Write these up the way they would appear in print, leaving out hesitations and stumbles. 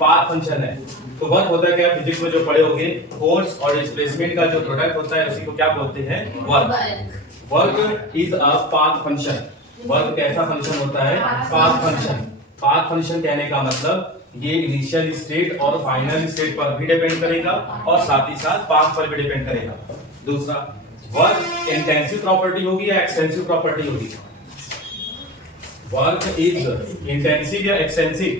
Path function है। तो work होता है क्या, फिजिक्स में जो पढ़े होंगे, फोर्स और डिस्प्लेसमेंट का जो प्रोडक्ट होता है उसी को क्या बोलते हैं, work. Work is a path function. Work कैसा फंक्शन होता है, पाथ फंक्शन। पाथ फंक्शन कहने का मतलब ये इनिशियल स्टेट और फाइनल स्टेट पर भी डिपेंड करेगा और साथ ही साथ पाथ पर भी डिपेंड करेगा। दूसरा, वर्क इंटेंसिव प्रॉपर्टी होगी या एक्सटेंसिव प्रॉपर्टी होगी? वर्क इज इंटेंसिव या एक्सटेंसिव?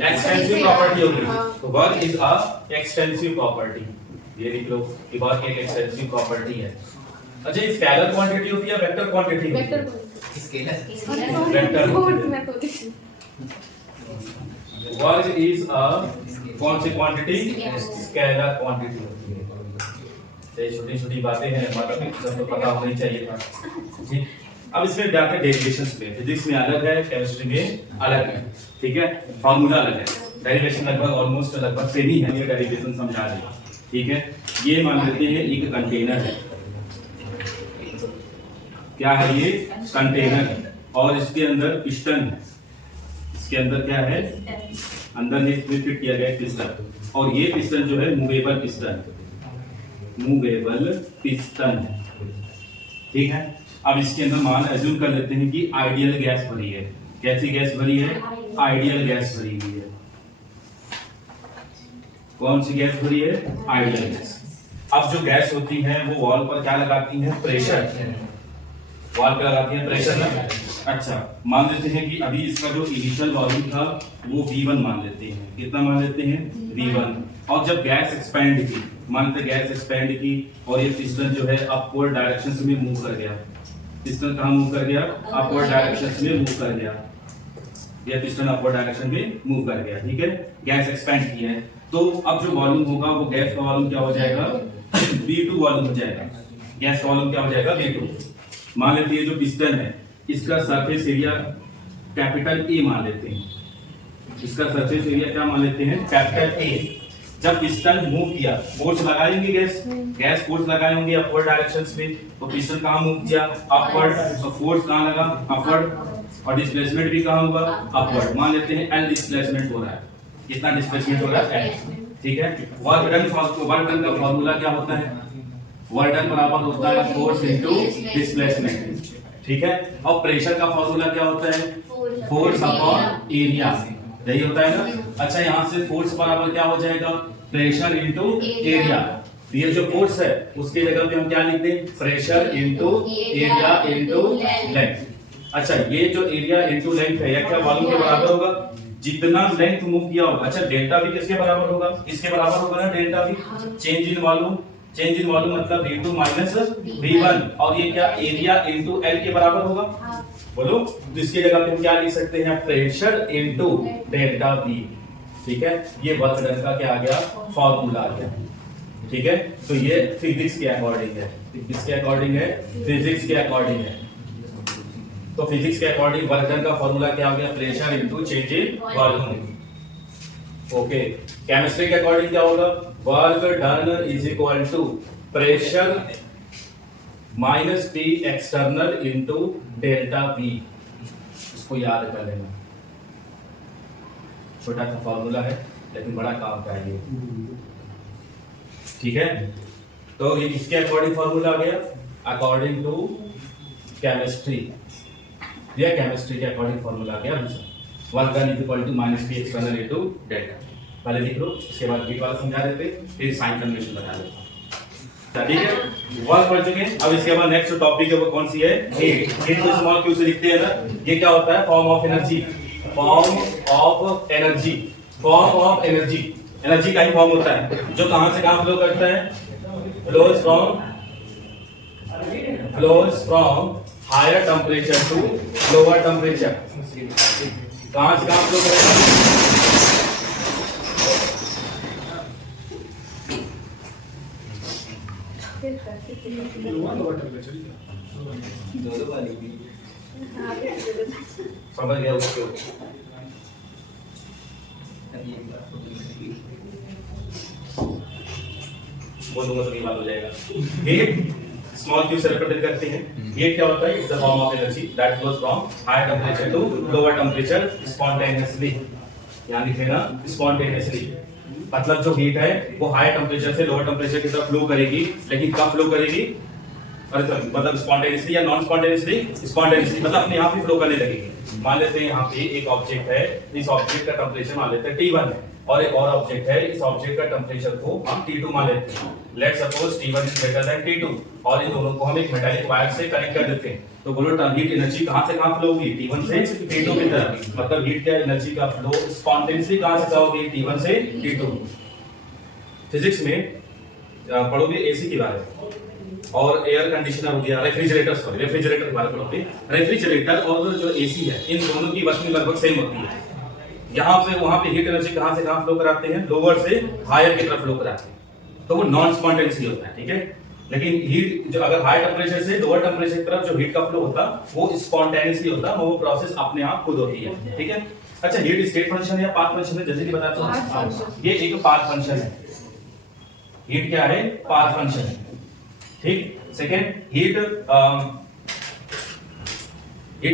एक्सटेंसिव प्रॉपर्टी होगी। तो work is a extensive property. ये लिख लो कि वर्क एक एक्सटेंसिव प्रॉपर्टी है। अच्छा, ये स्केलर क्वांटिटी होती है या वेक्टर क्वांटिटी होती है? वेक्टर। वर्क इज अ कौन सी क्वांटिटी? स्केलर क्वांटिटी होती है। ये छोटी छोटी बातें हैं, मतलब सबको पता होनी चाहिए था जी। अब इसमें जाते हैं डेरिवेशंस पे। फिजिक्स में अलग है, केमिस्ट्री में अलग है, ठीक है, फार्मूला अलग है, डेरिवेशन लगभग ऑलमोस्ट लगभग सेम ही है। ये डेरिवेशन समझा रहे हैं, ठीक है। ये मान लेते हैं एक कंटेनर है। क्या है ये? कंटेनर है और इसके अंदर पिस्टन है। इसके अंदर क्या है? अंदर में फिट किया गया पिस्टन, और ये पिस्टन जो है मूवेबल पिस्टन, मूवेबल पिस्टन है, ठीक है। अब इसके अंदर मान एज्यूम कर लेते हैं कि आइडियल गैस भरी है। कैसी गैस भरी है? आइडियल गैस भरी हुई है। कौन सी गैस भरी है? Ideal gas. अब जो गैस होती है वो वॉल पर क्या लगाती है? प्रेशर। वॉल पे लगाती है प्रेशर ना। अच्छा, मान लेते हैं कि अभी इसका जो इनिशियल वॉल्यूम था वो V1 मान लेते हैं। कितना मान लेते हैं? V1। और जब गैस एक्सपेंड की, मानते गैस एक्सपेंड की और ये पिस्टन जो है अपवर्ड डायरेक्शन में मूव कर गया। पिस्टन कहाँ मूव कर गया? अपवर्ड डायरेक्शन में मूव कर गया। ये पिस्टन अपवर्ड डायरेक्शन में मूव कर गया, ठीक है। गैस एक्सपेंड की है, तो अब जो वॉल्यूम होगा वो गैस का वॉल्यूम क्या हो जाएगा? V2 वॉल्यूम हो जाएगा। गैस का वॉल्यूम क्या हो जाएगा? V2। मान लेते हैं जो पिस्टन है इसका सरफेस एरिया कैपिटल A मान लेते हैं। इसका सरफेस एरिया क्या मान लेते हैं? Capital A। जब पिस्टन मूव किया, फोर्स लगाएंगे, गैस फोर्स लगाए होंगे अपवर्ड डायरेक्शंस में, तो पिस्टन कहाँ मूव किया? अपवर्ड। तो फोर्स कहाँ लगा? अपवर्ड। और डिस्प्लेसमेंट भी कहाँ होगा? अपवर्ड। मान लेते हैं L डिस्प्लेसमेंट हो रहा है। कितना डिस्प्लेसमेंट हो रहा है? L, ठीक है। वर्क डन का फॉर्मूला क्या होता है? वर्क डन बराबर होता है फोर्स इनटू डिस्प्लेसमेंट, ठीक है। और प्रेशर का फॉर्मूला क्या होता है? फोर्स अपॉन एरिया, यही होता है ना। अच्छा, यहाँ से फोर्स बराबर क्या हो जाएगा? Pressure into area. ये जो फोर्स है उसकी जगह पे हम क्या लिख दें? Pressure into area into length. अच्छा, ये जो एरिया इनटू लेंथ है, यह क्या वॉल्यूम के बराबर होगा? जितना लेंथ मूव किया होगा। अच्छा, डेल्टा भी किसके बराबर होगा? इसके बराबर होगा ना डेल्टा भी। Change in volume, change in volume मतलब V2 माइनस V1, और ये क्या? एरिया इनटू L के बराबर होगा। बोलो, तो इसकी जगह पे हम क्या लिख सकते हैं? प्रेशर इनटू डेल्टा V, ठीक है। ये वर्क डन का क्या आ गया? फॉर्मूला आ गया, ठीक है। तो ये फिजिक्स के अकॉर्डिंग है। किसके अकॉर्डिंग है? फिजिक्स के अकॉर्डिंग है। तो फिजिक्स के अकॉर्डिंग वर्क डन का फॉर्मूला क्या हो गया? Pressure into change in volume. Okay, chemistry के अकॉर्डिंग क्या होगा? Work done is equal to pressure minus P external into delta V। इसको याद कर लेना, छोटा सा फॉर्मूला है लेकिन बड़ा काम का है ये, ठीक है। तो ये किसके अकॉर्डिंग फॉर्मूला आ गया? According to chemistry. ये केमिस्ट्री के अकॉर्डिंग फॉर्मूला आ गया। Work done is equal to minus P external into delta. पहले लिख लो, इसके बाद V वाला समझा देते, फिर साइन कन्वेंशन बता देते, ठीक है। वर्क पढ़ चुके हैं। अब इसके बाद नेक्स्ट टॉपिक है वो कौन सी है? हीट। हीट को स्मॉल क्यू से लिखते हैं ना। ये क्या होता है? Form of energy. Form of energy, form of energy, energy का ही फॉर्म होता है जो कहां से कहां फ्लो करता है? Flows from higher temperature to lower temperature. कहां से कहां फ्लो करेगा? समझ गया उसको? बोलूंगा तो बात हो जाएगा। हीट स्मॉल क्यू से रिप्रेजेंट करते हैं। हीट क्या होता है? It's the form of energy that flows from higher temperature to lower temperature spontaneously. यहाँ लिख लेना स्पॉन्टेनियसली, मतलब जो हीट है वो हायर टेंपरेचर से लोअर टेंपरेचर की तरफ फ्लो करेगी, लेकिन कब फ्लो करेगी? मतलब स्पॉन्टेनियसली या नॉन स्पॉन्टेनियसली? स्पॉन्टेनियसली, मतलब अपने आप ही फ्लो करने लगेगी। मान लेते हैं यहाँ पे एक ऑब्जेक्ट है, इस ऑब्जेक्ट का टेंपरेचर मान लेते हैं T1 है, और एक और ऑब्जेक्ट है, इस ऑब्जेक्ट का टेंपरेचर को हम T2 मान लेते हैं। Let's suppose T1 is greater than T2, और इन दोनों को हम एक मेटालिक वायर से कनेक्ट कर देते हैं। तो बोलो हीट एनर्जी कहां से कहां फ्लो होगी? T1 से T2 की तरफ। मतलब हीट क्या एनर्जी का फ्लो स्पॉन्टेनियसली कहां से होगी? T1 से T2। फिजिक्स में पढ़ोगे एसी के बारे में, और एयर कंडीशनर हो गया, रेफ्रिजरेटर के बारे में पढ़ोगे। रेफ्रिजरेटर और जो एसी है, इन दोनों की वर्किंग लगभग सेम होती है। यहाँ पे वहां पे हीट एनर्जी कहां से कहां फ्लो कराते हैं? लोअर से हायर की तरफ फ्लो कराते हैं, तो वो नॉन स्पॉन्टेनियसली होता है, ठीक है। लेकिन हीट जो अगर हाई टेंपरेचर से लोअर टेंपरेचर की तरफ जो हीट का फ्लो होता वो स्पॉन्टेनियसली होता, वो प्रोसेस अपने आप खुद होती है, ठीक है। अच्छा, हीट स्टेट फंक्शन या पाथ फंक्शन है, जैसे कि बताता हूं, ये एक पाथ फंक्शन है। हीट क्या है? पाथ फंक्शन है, ठीक। Second, heat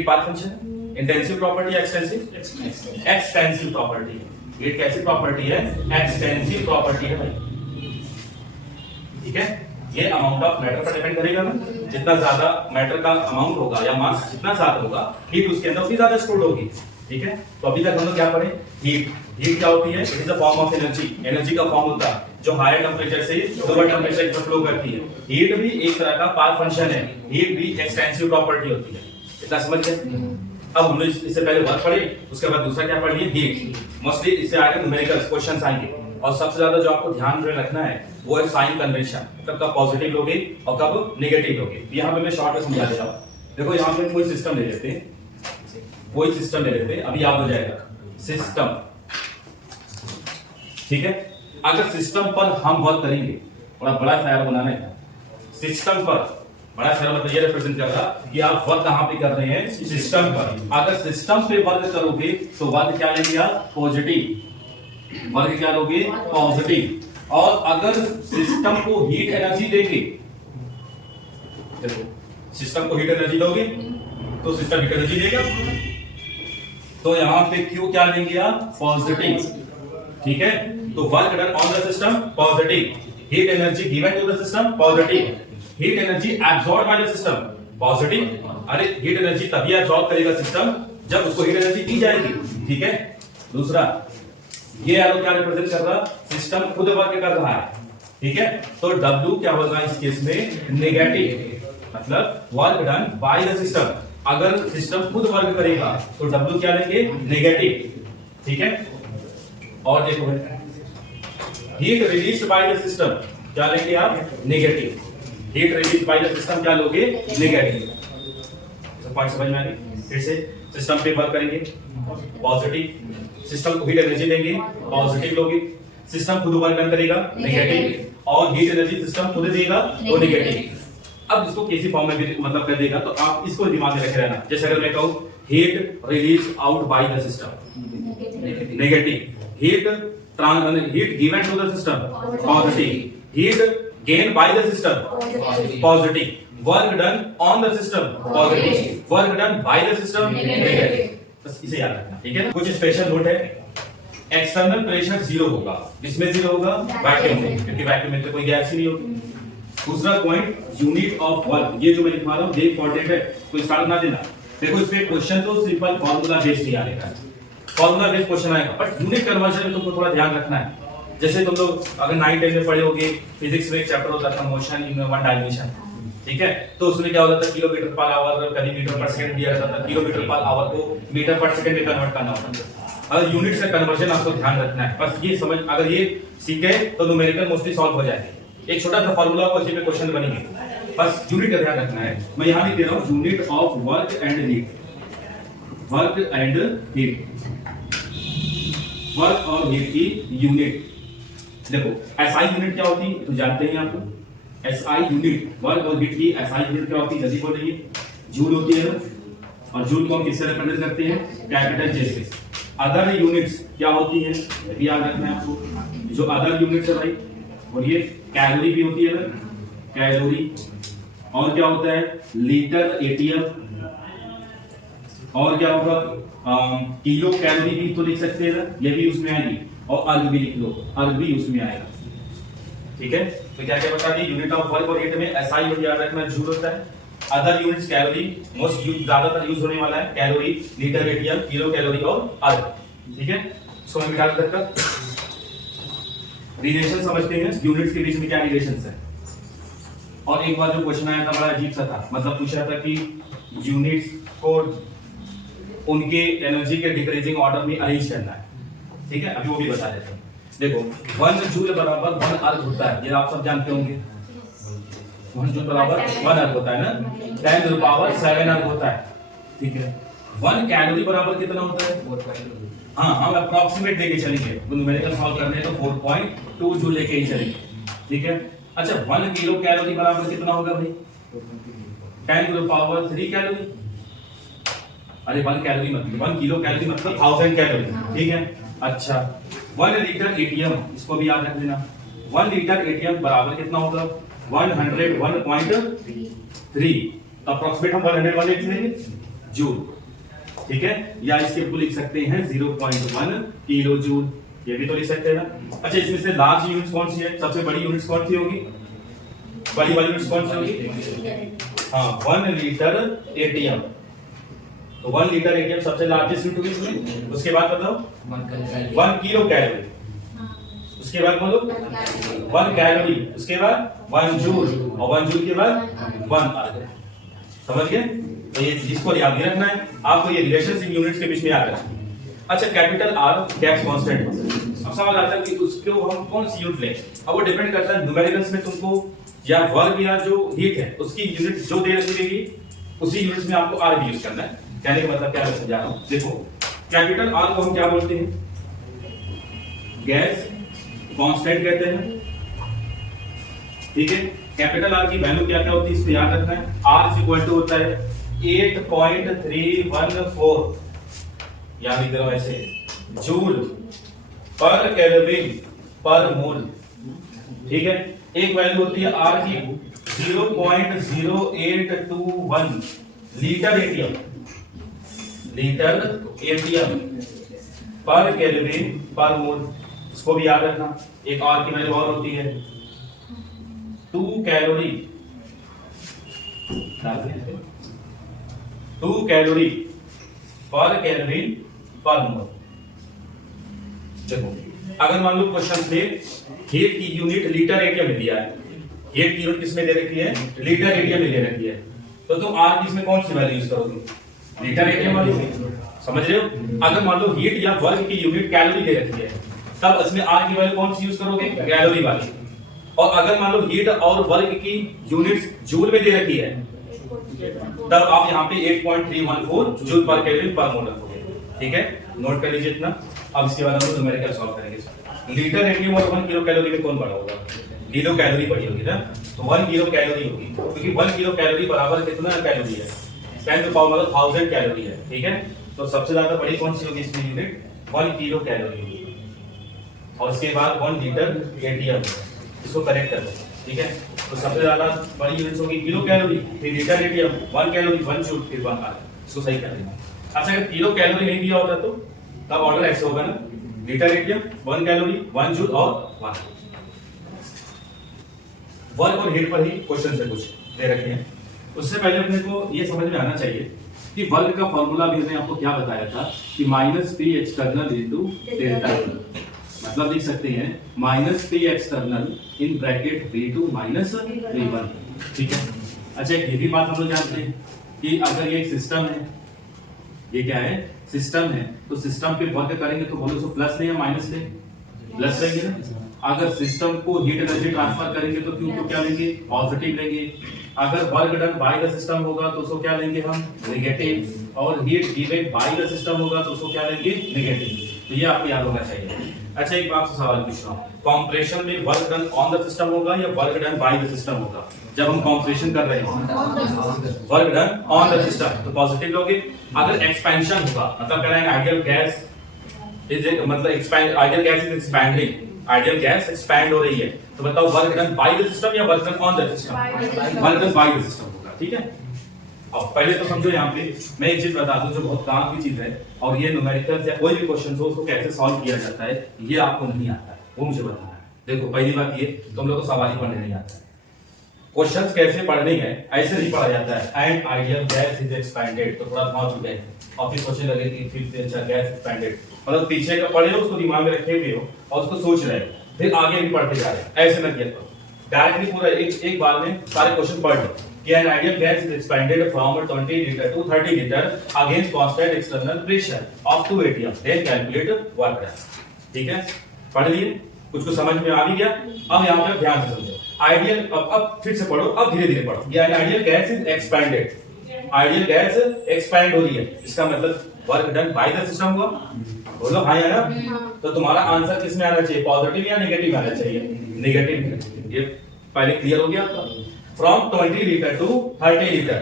path function intensive property, extensive property. Heat कैसी प्रॉपर्टी है? एक्सटेंसिव प्रॉपर्टी है भाई, ठीक है। ये अमाउंट ऑफ मैटर पर डिपेंड करेगा ना, जितना ज्यादा मैटर का अमाउंट होगा या मास जितना ज्यादा होगा, हीट उसके अंदर उतनी ज्यादा स्टोर्ड होगी, ठीक है। तो अभी तक हम लोग क्या पढ़े? हीट क्या होती है? It is a form of energy. Energy का फॉर्म होता है जो हायर टेंपरेचर से लोअर टेंपरेचर की फ्लो करती है। हीट भी एक तरह का पाथ फंक्शन है, हीट भी एक्सटेंसिव प्रॉपर्टी होती है। इतना समझ गए? अब हम लोग इससे पहले वर्क पढ़े, उसके बाद दूसरा क्या पढ़ लिए? हीट। मोस्टली इससे आगे न्यूमेरिकल क्वेश्चंस आएंगे, और सबसे ज्यादा जो आपको ध्यान में रखना है वो है साइन कन्वेंशन, मतलब कब पॉजिटिव लोगे और कब नेगेटिव लोगे। यहाँ पे मैं शॉर्ट में समझा देता हूँ। देखो यहाँ पे कोई सिस्टम ले लेते हैं, अभी याद हो जाएगा, सिस्टम, ठीक है। अगर सिस्टम पर हम वर्क करेंगे, थोड़ा बड़ा फायर बनाना है, सिस्टम पर बड़ा फायर मतलब ये रिप्रेजेंट कर रहा कि आप वर्क कहां पे कर रहे हैं? सिस्टम पर। अगर सिस्टम पे वर्क करोगे तो वर्क क्या लेंगे आप? पॉजिटिव। वर्क क्या लोगे? पॉजिटिव। और अगर सिस्टम को हीट एनर्जी देंगे, देखो सिस्टम को हीट एनर्जी दोगे तो सिस्टम हीट एनर्जी देगा, तो यहां पे क्यू क्या लेंगे आप? पॉजिटिव, ठीक है। तो work done on the system positive, heat energy given to the system positive, heat energy absorb by the system positive. अरे हीट एनर्जी तभी एब्सॉर्ब करेगा सिस्टम जब उसको हीट एनर्जी दी जाएगी, ठीक है। दूसरा, ये एरो क्या रिप्रेजेंट कर रहा? सिस्टम खुद वर्क कर रहा है, ठीक है। तो W क्या होगा इस केस में? नेगेटिव, मतलब work done by the system. अगर सिस्टम खुद वर्क करेगा तो W क्या लेंगे? नेगेटिव, ठीक है। और देखो heat released by the system क्या लेंगे आप? Negative. Heat release by the system क्या लोगे? नेगेटिव। तो पॉइंट समझ में आ गई? फिर से सिस्टम पे वर्क करेंगे पॉजिटिव, सिस्टम को हीट एनर्जी देंगे पॉजिटिव लोगे, सिस्टम खुद वर्क डन करेगा नेगेटिव, और हीट एनर्जी सिस्टम खुद देगा तो नेगेटिव। अब इसको किसी फॉर्म में भी मतलब कर देगा, तो आप इसको दिमाग में रखे रहना। जैसे अगर मैं कहूं heat release out by the system negative, heat given to the system positive, heat gain by the system positive, work done on the system positive, work done by the system negative। बस इसे याद रखना, ठीक है। कुछ special note है, external pressure zero होगा, किसमें जीरो होगा? वैक्यूम में, क्योंकि वैक्यूम में तो कोई गैस ही नहीं होगी। दूसरा पॉइंट, यूनिट ऑफ वर्क, ये जो मैं लिखवा रहा हूँ ये इंपॉर्टेंट है, कोई स्टार्ट ना देना। देखो इस पे क्वेश्चन तो सिंपल फार्मूला बेस्ड ही आएगा, फार्मूला बेस्ड क्वेश्चन आएगा, बट यूनिट कन्वर्जन में तुमको थोड़ा ध्यान रखना है। जैसे तुम लोग अगर 9-10 में पढ़े होगे, फिजिक्स में एक चैप्टर होता था मोशन इन वन डायमेंशन, ठीक है। तो उसमें क्या होता था? किलोमीटर पर आवर, कभी मीटर पर सेकंड दिया जाता था, किलोमीटर पर आवर को मीटर पर सेकंड में कन्वर्ट करना होता था। अगर यूनिट से कन्वर्जन आपको ध्यान रखना है, बस ये समझ, अगर ये सीखे तो न्यूमेरिकल मोस्टली सॉल्व हो जाएंगे। एक छोटा सा फार्मूला को इसी पे क्वेश्चन बनेंगे, बस यूनिट का ध्यान रखना है। मैं यहां लिख दे रहा हूं unit of work and heat, work and heat, work और हीट की यूनिट। देखो एसआई यूनिट क्या होती है तो जानते हैं आपको, एसआई यूनिट वर्क और हीट की एसआई यूनिट क्या होती है? जल्दी बोलिए। जूल होती है, और जूल को हम किससे रिप्रेजेंट करते हैं? कैपिटल जे से। अदर यूनिट्स क्या होती है ये भी याद रखना है आपको। जो अदर यूनिट्स है भाई, और ये कैलोरी भी होती है ना, कैलोरी, और क्या होता है लीटर एटीएम, और क्या होगा किलो कैलोरी भी तो लिख सकते हैं ना, ये भी उसमें आएगी, और अर्ग भी लिख लो, अर्ग भी उसमें आएगा। ठीक है, तो क्या क्या बता दी, यूनिट ऑफ वर्क और हीट में एसआई यूनिट याद रखना, जूल होता है। अदर यूनिट्स कैलोरी, मोस्ट ज्यादातर यूज होने वाला है calorie, litre ATM, kilo calorie और अर्ग। ठीक है, इसको मैं मिटा देता हूं। रिलेशन समझते हैं यूनिट्स के बीच में क्या रिलेशंस है। और एक बार जो क्वेश्चन आया था बड़ा अजीब सा था, मतलब पूछा था कि यूनिट्स को उनके एनर्जी के डिक्रीजिंग ऑर्डर में अरेंज करना है। ठीक है, अभी वो भी बता देते हैं। देखो 1 जूल बराबर 1 अर्ग होता है, ये आप सब जानते होंगे। 1 जूल बराबर 1 अर्ग होता है ना, 10 टू द पावर 7 अर्ग होता है। ठीक है, 1 कैलोरी बराबर कितना होता है, हाँ हम अप्रोक्सीमेट लेके चलेंगे, तो न्यूमेरिकल सॉल्व करने हैं तो 4.2 जूल लेके ही चलेंगे। ठीक है, अच्छा 1 किलो कैलोरी बराबर कितना होगा भाई, 10 टू द पावर 3 कैलोरी। अरे 1 कैलोरी मतलब 1 किलो कैलोरी मतलब 1000 कैलोरी। ठीक है, अच्छा 1 लीटर एटीएम, इसको भी याद रख लेना, 1 लीटर एटीएम बराबर कितना होगा 101.3, अप्रोक्सीमेट हम 101 लिख लेंगे जूल। ठीक है, या इसके को लिख सकते हैं 0.1 किलो जूल, ये भी तो लिख सकते हैं ना। अच्छा इसमें से लार्ज यूनिट्स कौन सी है, सबसे बड़ी यूनिट्स कौन सी होगी, बड़ी वाली यूनिट्स कौन सी होगी, हाँ 1 लीटर एटीएम, तो 1 लीटर एटीएम सबसे लार्जेस्ट यूनिट होगी इसमें। उसके बाद बताओ 1 किलो कैलोरी, उसके बाद बोलो 1 कैलोरी, उसके बाद 1 जूल, और 1 जूल के बाद 1 अर्ग। समझ गए, तो ये जिसको याद नहीं रखना है आपको, ये रिलेशनशिप यूनिट्स के बीच में याद रखना है। अच्छा कैपिटल आर गैस कांस्टेंट, अब सवाल आता है कि उसको हम कौन सी यूनिट लें, अब वो डिपेंड करता है न्यूमेरिकल्स में तुमको या वर्क या जो हीट है उसकी यूनिट जो दे रखी उसी यूनिट्स में आपको आर भी यूज करना है। कहने का मतलब क्या मैं समझा रहा हूं, देखो कैपिटल आर को हम क्या बोलते हैं, गैस कांस्टेंट कहते हैं। ठीक है, कैपिटल आर की वैल्यू क्या क्या होती है इसको याद रखना है, आर इज इक्वल टू होता है 8.314, यहां लिख रहा हूं ऐसे, जूल पर केल्विन पर मोल। ठीक है, एक वैल्यू होती है आर की 0.0821 लीटर एटीएम, लीटर एटीएम पर केल्विन पर मोल, इसको भी याद रखना। एक आर की वैल्यू और होती है 2 कैलोरी, 2 कैलोरी पर केल्विन पर मोल। देखो अगर मान लो क्वेश्चन से हीट की यूनिट लीटर एटीएम में दिया है, हीट की यूनिट किसमें दे रखी है, लीटर एटीएम में दे रखी है, तो तुम आर की इसमें कौन सी वैल्यू यूज करोगे, लीटर एटीएम वाली, समझ रहे हो। अगर मान लो हीट या वर्क की यूनिट कैलोरी दे रखी है, तब इसमें आर की वैल्यू कौन सी यूज करोगे, कैलोरी वाली। और अगर मान लो हीट और वर्क की यूनिट्स जूल में दे रखी है, तब आप यहाँ पे 8.314 जूल पर केल्विन पर मोल रखोगे। ठीक है, नोट कर लीजिए इतना। अब इसके बाद हम लोग न्यूमेरिकल सॉल्व करेंगे। लीटर एटीएम और 1 किलो कैलोरी में कौन बड़ा होगा, किलो कैलोरी बड़ी होगी ना, तो 1 किलो कैलोरी होगी, क्योंकि 1 किलो कैलोरी बराबर कितना कैलोरी है, 10 टू पावर मतलब 1000 कैलोरी है। ठीक है, तो सबसे ज्यादा बड़ी कौन सी होगी इसमें यूनिट, 1 किलो कैलोरी होगी, और उसके बाद 1 लीटर एटीएम, इसको करेक्ट कर दो। ठीक है, तो सबसे ज्यादा बड़ी यूनिट्स होगी किलो कैलोरी, फिर लीटर एटीएम, 1 कैलोरी, 1 जूल, फिर 1 आर, इसको सही कर देना। अच्छा अगर किलो कैलोरी नहीं दिया होता तो तब ऑर्डर ऐसे होगा ना, लीटर एटीएम, 1 कैलोरी, 1 जूल और 1। वर्क और हीट पर ही क्वेश्चन से कुछ दे रखे हैं। उससे पहले अपने को ये समझ में आना चाहिए कि वर्क का फॉर्मूला भी हमने आपको क्या बताया था कि -P एक्सटर्नल इनटू डेल्टा, मतलब लिख सकते हैं -P external in bracket V2 - V1। ठीक है, अच्छा ये भी बात हम लोग जानते हैं कि अगर ये एक सिस्टम है, ये क्या है, सिस्टम है, तो सिस्टम पे वर्क करेंगे तो बोलो सो प्लस ले या माइनस ले, प्लस लेंगे ना। अगर सिस्टम को हीट एनर्जी ट्रांसफर करेंगे तो क्यू को क्या लेंगे, पॉजिटिव लेंगे। अगर work done by the system होगा तो उसको क्या लेंगे हम, नेगेटिव। और heat given by the system होगा तो उसको क्या लेंगे, नेगेटिव। तो ये आपको याद होना चाहिए। अच्छा एक बात से सवाल पूछ रहा हूँ, कॉम्प्रेशन में work done on the system होगा या work done by the system होगा, जब हम कॉम्प्रेशन कर रहे हैं work done on the system तो पॉजिटिव लोगे। अगर एक्सपेंशन होगा, मतलब कह रहे हैं आइडियल गैस इज मतलब ideal gas is expanding, ideal gas expand हो रही है, तो बताओ work done by the system या work done on the system? Work done by the system होगा, ठीक है। अब पहले तो समझो यहाँ पे मैं एक चीज बता दूं जो बहुत काम की चीज है, और ये न्यूमेरिकल्स या कोई भी क्वेश्चन हो उसको कैसे सॉल्व किया जाता है ये आपको नहीं आता है, वो मुझे बताना है। देखो पहली बात ये, तुम लोग को सवाल ही पढ़ने नहीं आता है, क्वेश्चंस कैसे पढ़ने हैं ऐसे नहीं पढ़ा जाता है। And ideal gas is expanded, तो थोड़ा समझ चुके हैं, और फिर क्वेश्चन लगे कि फिर से अच्छा गैस एक्सपैंडेड, मतलब पीछे का पढ़े हो उसको दिमाग में रखे हुए हो और उसको सोच रहे हो, फिर आगे भी पढ़ते जा रहे हैं, ऐसे ना किया करो। डायरेक्टली पूरा एक बार में सारे क्वेश्चन पढ़ लो कि an ideal gas is expanded from 20 litre to 30 litre against constant external pressure of 2 atm, then calculate work done. ठीक है, पढ़ लिए, कुछ को समझ में आ भी गया। अब यहाँ पे ध्यान से समझो, आइडियल अब फिर से पढ़ो, अब धीरे धीरे पढ़ो। ये ideal gas is expanded, ideal gas expand हो रही है, इसका मतलब work done by the system हुआ। बोलो हाँ या ना? तो तुम्हारा आंसर किस में आना चाहिए, पॉजिटिव या नेगेटिव आना चाहिए? नेगेटिव। ये पहले क्लियर हो गया आपका। फ्रॉम 20 लीटर टू 30 लीटर,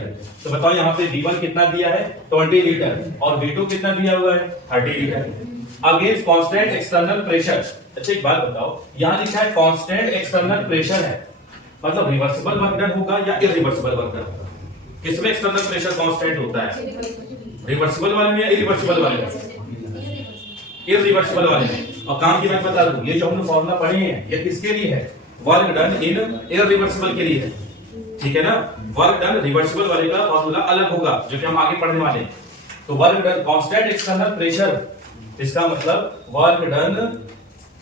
तो बताओ यहाँ पे V1 कितना दिया है 20 लीटर, और V2 कितना दिया हुआ है 30 litre against constant external pressure. अच्छा एक बात बताओ, यहाँ लिखा है कांस्टेंट एक्सटर्नल प्रेशर है, मतलब रिवर्सिबल वर्क डन होगा या इरिवर्सिबल वर्क डन होगा? किसमें एक्सटर्नल प्रेशर कांस्टेंट होता है? रिवर्सिबल वाले में या इरिवर्सिबल वाले में? इरिवर्सिबल वाले में। और काम की बात बता दूं, ये जो हमने फॉर्मूला पढ़े हैं ये किसके लिए है? वर्क डन इन इरिवर्सिबल के लिए है, ठीक है ना। वर्क डन रिवर्सिबल वाले का फॉर्मूला अलग होगा जो कि हम आगे पढ़ने वाले हैं। तो work done constant external pressure, इसका मतलब वर्क डन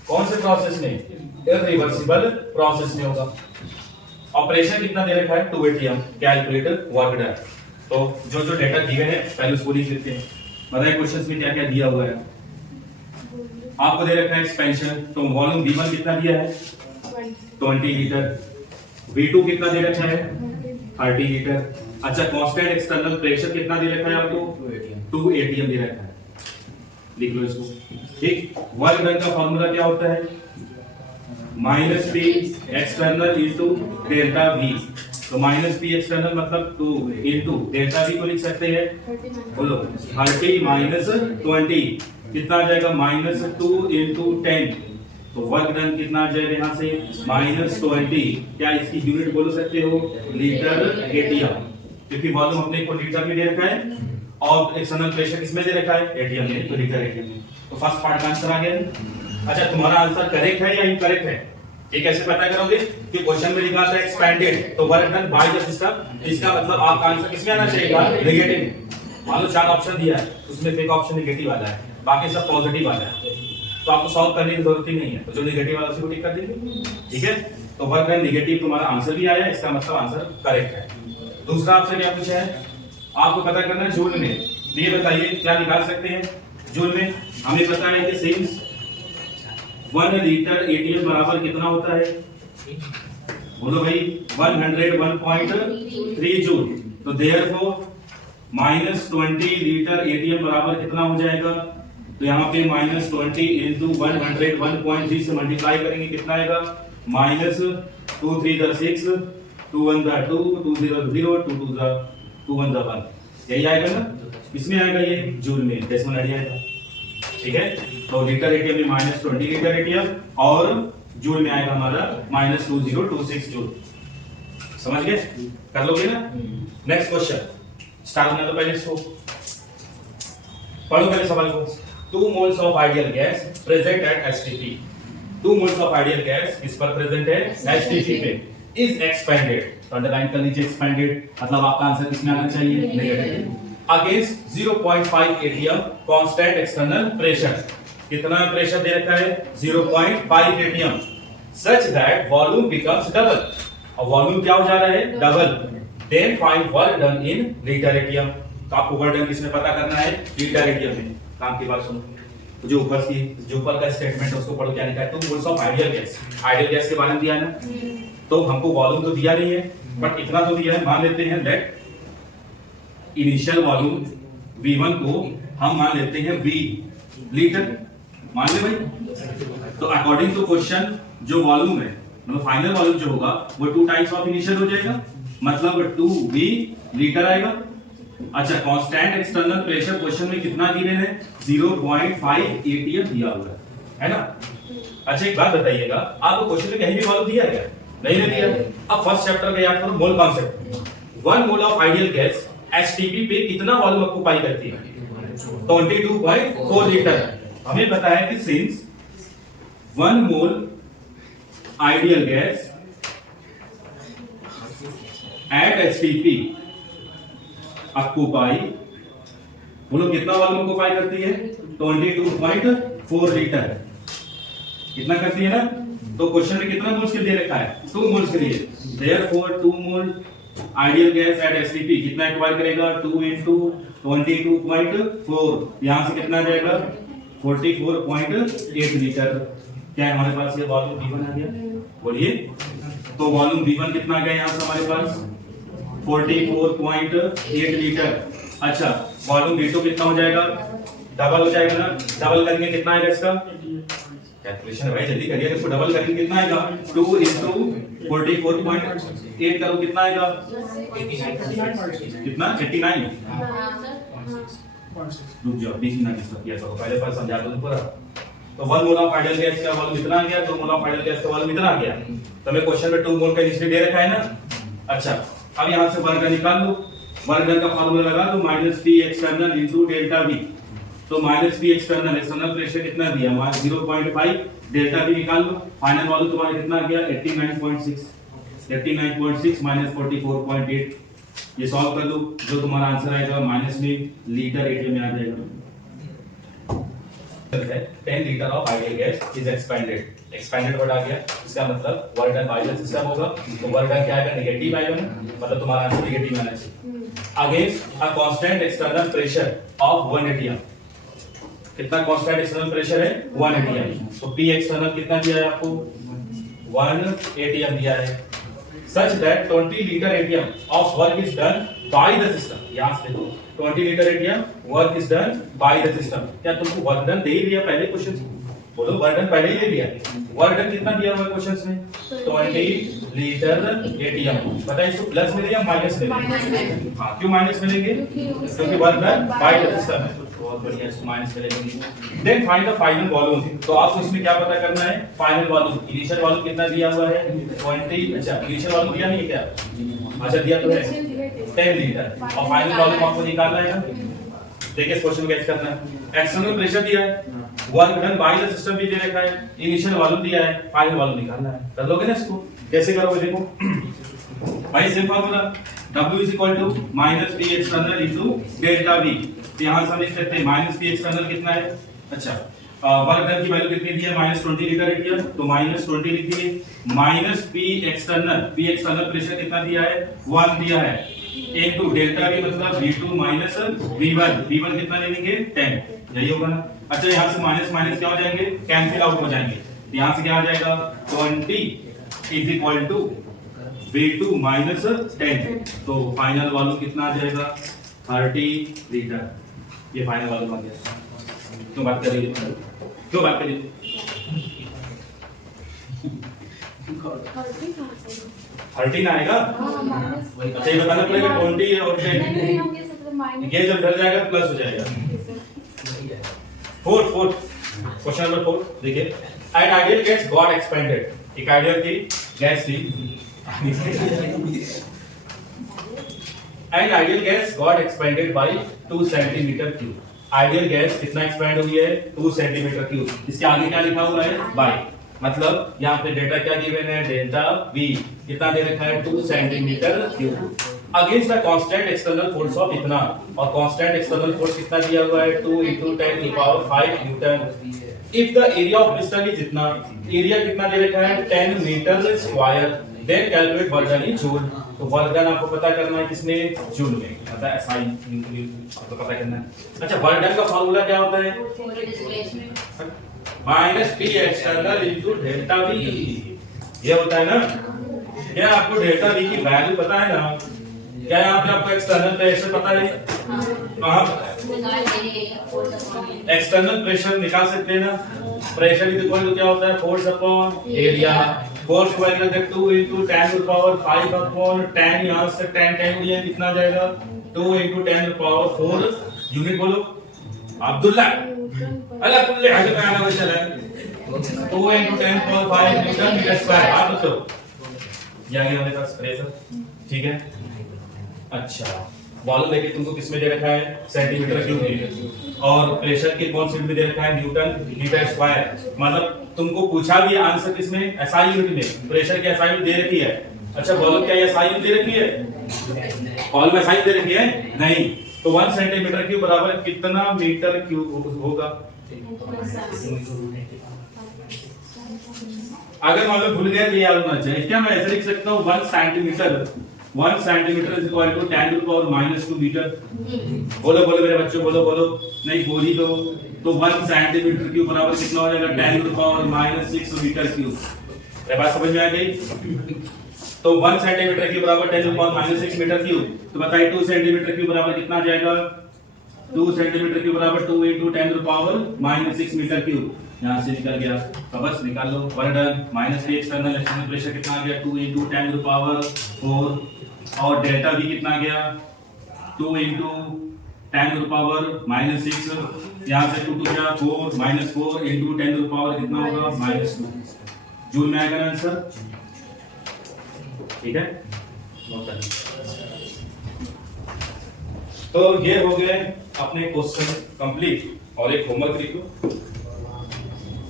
कौन से प्रोसेस में? इरिवर्सिबल प्रोसेस में होगा। ऑपरेशन कितना दे रखा है 2 atm, कैलकुलेटर वर्क डन। तो जो जो डेटा दिए हैं पहले उसको लिख लेते हैं। बताइए क्वेश्चंस में क्या क्या दिया हुआ है। आपको दे रखा है एक्सपेंशन, तो वॉल्यूम V1 कितना दिया है 20 लीटर, V2 कितना दे रखा है 30 लीटर। अच्छा कांस्टेंट एक्सटर्नल प्रेशर कितना दे रखा है आपको 2 atm दे रखा है, लिख लो इसको। ठीक, वर्क डन का फॉर्मूला क्या होता है? Minus P external into delta we. तो माइनस पी एक्सटर्नल मतलब 2 इंटू डेल्टा वी को लिख सकते हैं, बोलो 30 माइनस 20 कितना आ जाएगा -2 इंटू 10। तो वर्क डन कितना आ जाएगा यहाँ से -20। क्या इसकी यूनिट बोल सकते हो? लीटर एटीएम, क्योंकि वॉल्यूम अपने को लीटर में दे रखा है और एक्सटर्नल प्रेशर किसमें दे रखा है? एटीएम में, तो लीटर एटीएम में। तो फर्स्ट पार्ट का आंसर आ गया। अच्छा तुम्हारा आंसर करेक्ट है या इनकरेक्ट है, ये कैसे पता करोगे? कि क्वेश्चन में लिखा था एक्सपैंडेड, तो work done by the system, इसका मतलब आपका आंसर किसमें आना चाहिए? नेगेटिव। मान लो 4 ऑप्शन दिया है, उसमें एक ऑप्शन नेगेटिव वाला है, बाकी सब पॉजिटिव वाला है, तो आपको सॉल्व करने की जरूरत ही नहीं है, तो जो नेगेटिव वाला उसी को टिक कर देंगे। ठीक है, तो वर्क डन नेगेटिव तुम्हारा आंसर भी आया, इसका मतलब आंसर करेक्ट है। दूसरा आपसे क्या पूछा है? आपको पता करना है जूल में, तो ये बताइए क्या निकाल सकते हैं जूल में? हमें पता है कि सिंस 1 लीटर एटीएम बराबर कितना होता है? बोलो भाई 101.3 जूल। तो देयरफॉर -20 लीटर एटीएम बराबर कितना हो जाएगा? तो यहाँ पे -20 इंटू 101.3 से मल्टीप्लाई करेंगे, कितना आएगा? -2 3 6, 2 1 2, 2 0 0, 2 2 2 1 1, यही आएगा ना? इसमें आएगा ये जूल में, डेसिमल आइडिया आएगा। ठीक है, तो लीटर एटीएम में -20 लीटर एटीएम और जूल में आएगा हमारा -2026 जूल। समझ गए? कर लोगे ना? नेक्स्ट क्वेश्चन स्टार्ट करना, तो पहले इसको पढ़ो, पहले सवाल को। 2 moles of ideal gas present at HTP, 2 moles of ideal gas इस पर प्रेजेंट है HTP पे, is expanded, तो अंडरलाइन कर लीजिए expanded, मतलब आपका आंसर किसमें आना चाहिए? Negative. Against 0.5 atm constant external pressure, कितना प्रेशर दे रखा है? 0.5 atm, such that volume becomes double, और वॉल्यूम क्या हो जा रहा है? Double. Then find work done in litre ATM, तो आपको वर्क डन किसमें पता करना है? लीटर एटीएम में। काम की बात सुनो, तो जो ऊपर का स्टेटमेंट है उसको पढ़ो, क्या लिखा है? 2 moles of ideal gas, ideal gas के बारे में दिया है ना, तो हमको वॉल्यूम तो दिया नहीं है, बट इतना तो दिया है, मान लेते हैं दैट इनिशियल वॉल्यूम V1 को हम मान लेते हैं V लीटर, मान ले भाई। तो अकॉर्डिंग टू क्वेश्चन जो वॉल्यूम है, मतलब फाइनल वॉल्यूम जो होगा वो 2 टाइम्स ऑफ इनिशियल हो जाएगा, मतलब 2V लीटर आएगा। अच्छा कांस्टेंट एक्सटर्नल प्रेशर क्वेश्चन में कितना गिवन है? 0.5 atm दिया हुआ है ना, अच्छा एक बात बताइएगा, आपको क्वेश्चन में कहीं भी वॉल्यूम दिया है क्या? नहीं दिया। अब फर्स्ट चैप्टर का याद करो, mole concept. 1 mole of ideal gas HTP पे कितना वॉल्यूम ऑक्यूपाई करती है? 22.4 लीटर। हमें पता है कि since 1 mole ideal gas at HTP occupy, बोलो कितना वॉल्यूम ऑक्यूपाई करती है? 22.4 लीटर। कितना करती है ना? तो क्वेश्चन में कितना मोल्स के लिए रखा है? 2 मोल्स के लिए। Therefore 2 mole ideal gas at HTP कितना एक्वायर करेगा? 2 into 22.4, यहां से कितना जाएगा? 44.8 लीटर। क्या है हमारे पास? ये वॉल्यूम V1 आ गया। बोलिए, तो वॉल्यूम V1 कितना आ गया यहां से हमारे पास? 44.8 लीटर। अच्छा, वॉल्यूम V2 कितना हो जाएगा? डबल हो जाएगा ना? डबल करेंगे कितना आएगा इसका? कैलकुलेशन भाई जल्दी करिए, इसको डबल करेंगे कितना आएगा? 2 into 44.8 करो कितना आएगा? कितना? 89। रुक जाओ, 20 मिनट डिस्कस किया था पहले, पर समझा दो पूरा। तो 1 मोल ऑफ आइडियल गैस का वॉल्यूम इतना आ गया, 2 मोल ऑफ आइडियल गैस का वॉल्यूम इतना आ गया। तो हमें क्वेश्चन में 2 मोल का इनिशियल दे रखा है ना। अच्छा, अब यहां से वर्क डन निकाल लो। वर्क डन का फार्मूला लगा दो, -P external into delta V। तो -P एक्सटर्नल, एक्सटर्नल प्रेशर कितना दिया? 0.5, डेल्टा V निकाल लो। फाइनल वॉल्यूम तुम्हारा कितना आ गया? 89.6 -44.8। ये सॉल्व कर लो, जो तुम्हारा आंसर आएगा माइनस में लीटर एटीएम में आ जाएगा। 10 litre of ideal gas is expanded. Expanded word आ गया, इसका मतलब work done by the system होगा। तो वर्क डन क्या आएगा? नेगेटिव आएगा ना, मतलब तुम्हारा आंसर नेगेटिव आना चाहिए। Against a constant external pressure of 1 atm। कितना कांस्टेंट एक्सटर्नल प्रेशर है? 1 atm। तो P एक्सटर्नल कितना दिया है आपको? 1 atm दिया है। Such that 20 liter ATM of work is done by the system। यहाँ से देखो, 20 liter ATM work is done by the system। क्या तुमको वर्क डन दे ही दिया पहले क्वेश्चन में? बोलो, वर्क डन पहले ही दे दिया। वर्क डन कितना दिया हुआ है क्वेश्चन में? 20 लीटर ATM। बताइए इसको प्लस में या माइनस में? हाँ, क्यों माइनस में लेंगे? क्योंकि work done by the system है। बहुत बढ़िया, इसको माइनस में लेंगे। Then find the final volume. तो आपको इसमें क्या पता करना है? Final volume. इनिशियल वॉल्यूम कितना दिया हुआ है? 20। अच्छा, इनिशियल वॉल्यूम दिया नहीं है क्या? अच्छा, दिया तो है 10 लीटर। और फाइनल वॉल्यूम आपको निकालना है ना। देखिए इस क्वेश्चन को कैसे करना है। एक्सटर्नल प्रेशर दिया है, work done by the system भी दे रखा है, इनिशियल वॉल्यूम दिया है, फाइनल वॉल्यूम निकालना है। कर लोगे ना इसको? कैसे करोगे देखो भाई, simple formula W is equal to -P external into delta V। तो यहाँ से हम लिख सकते हैं -P external कितना है? अच्छा, वर्क डन की वैल्यू कितनी दी है? -20 लीटर एटीएम। तो -20 लिखिए, -P एक्सटर्नल प्रेशर कितना दिया है? 1 दिया है, इनटू डेल्टा V मतलब V2 माइनस V1। V1 कितना ले लेंगे? 10। यही होगा ना। अच्छा, यहाँ से माइनस माइनस क्या हो जाएंगे? कैंसिल आउट हो जाएंगे। यहाँ से क्या आ जाएगा? 20 is equal to V2 minus 10। तो फाइनल वॉल्यूम कितना आ जाएगा? 30 लीटर। ये फाइनल वॉल्यूम आ गया। क्यों बात कर रही है? क्यों बात कर रही है? 13 आएगा। अच्छा, ये बताना पड़ेगा 20 है और 10। ये जब डर जाएगा प्लस हो जाएगा। 4 क्वेश्चन नंबर 4 देखिए। An ideal gas got expanded. एक आइडियल की गैस थी, an ideal gas got expanded by 2 centimetre cube. Ideal gas कितना एक्सपेंड हुई है? 2 सेंटीमीटर क्यूब। इसके आगे क्या लिखा हुआ है? बाय। मतलब यहाँ पे डेटा क्या गिवन है? डेल्टा V कितना दे रखा है? 2 centimetre cube. Against the constant external force of इतना, और कांस्टेंट एक्सटर्नल फोर्स कितना दिया हुआ है? 2 into 10 to the power 5 newton. If the area of piston is इतना, एरिया कितना दे रखा है? 10 metre square. Then calculate work done in joule. तो वर्क डन आपको पता करना है किसमें? जूल में। मतलब एसआई आपको पता करना है। अच्छा, वर्क डन का फार्मूला क्या होता है? -P external into delta V। ये होता है ना। क्या आपको डेल्टा V की वैल्यू पता है ना? क्या यहाँ पे आपको एक्सटर्नल प्रेशर पता है? एक्सटर्नल प्रेशर निकाल सकते हैं ना। प्रेशर इज इक्वल टू क्या होता है? Force upon area. फोर्स को वैल्यू रख 2 into 10 to the power 5 upon 10। यहाँ से 10 उड़िए कितना जाएगा? 2 into 10 to the power 4। Unit बोलो अब्दुल्ला। अल्लाह कुल्ले हज का आना चला 2 into 10 power 5 newton metre square. आप बताओ ये आ गया हमारे पास प्रेशर, ठीक है। अच्छा वॉल्यूम देखिए तुमको किस में दे रखा है, सेंटीमीटर क्यूब में, और प्रेशर के कौन से में दे रखा है, न्यूटन मीटर स्क्वायर। मतलब तुमको पूछा भी आंसर किसमें, एसआई यूनिट में, प्रेशर की एसआई यूनिट दे रखी है। अच्छा वॉल्यूम क्या एसआई यूनिट दे रखी है, वॉल्यूम एसआई दे रखी है नहीं, तो 1 सेंटीमीटर क्यूब बराबर कितना मीटर क्यूब होगा। अगर मान लो भूल गए तो याद होना चाहिए। क्या मैं ऐसे लिख सकता हूँ 1 centimetre is equal to 10 to power -2 metre. बोलो बोलो मेरे बच्चों, बोलो बोलो, नहीं बोली तो 1 सेंटीमीटर क्यूब बराबर कितना हो जाएगा, 10 टू पावर -6 मीटर क्यूब। ये बात समझ में आ गई। तो 1 सेंटीमीटर क्यूब बराबर 10 टू पावर -6 मीटर क्यूब। तो बताइए 2 सेंटीमीटर क्यूब बराबर कितना आ जाएगा, 2 सेंटीमीटर क्यूब बराबर 2 into 10 to power -6 metre cube. यहाँ से निकल गया तो बस निकाल लो, वर्क डन। माइनस के एक्सटर्नल एक्सटर्नल प्रेशर कितना आ गया, 2 into 10 टू पावर 4, और डेल्टा भी कितना गया, 2 into 10 टू पावर -6, यहाँ से 2 2 क्या 4, -4 into 10 टू पावर कितना होगा, -2 जूल में आएगा आंसर, ठीक है। तो ये हो गए अपने क्वेश्चन कंप्लीट, और एक होमवर्क लिखो।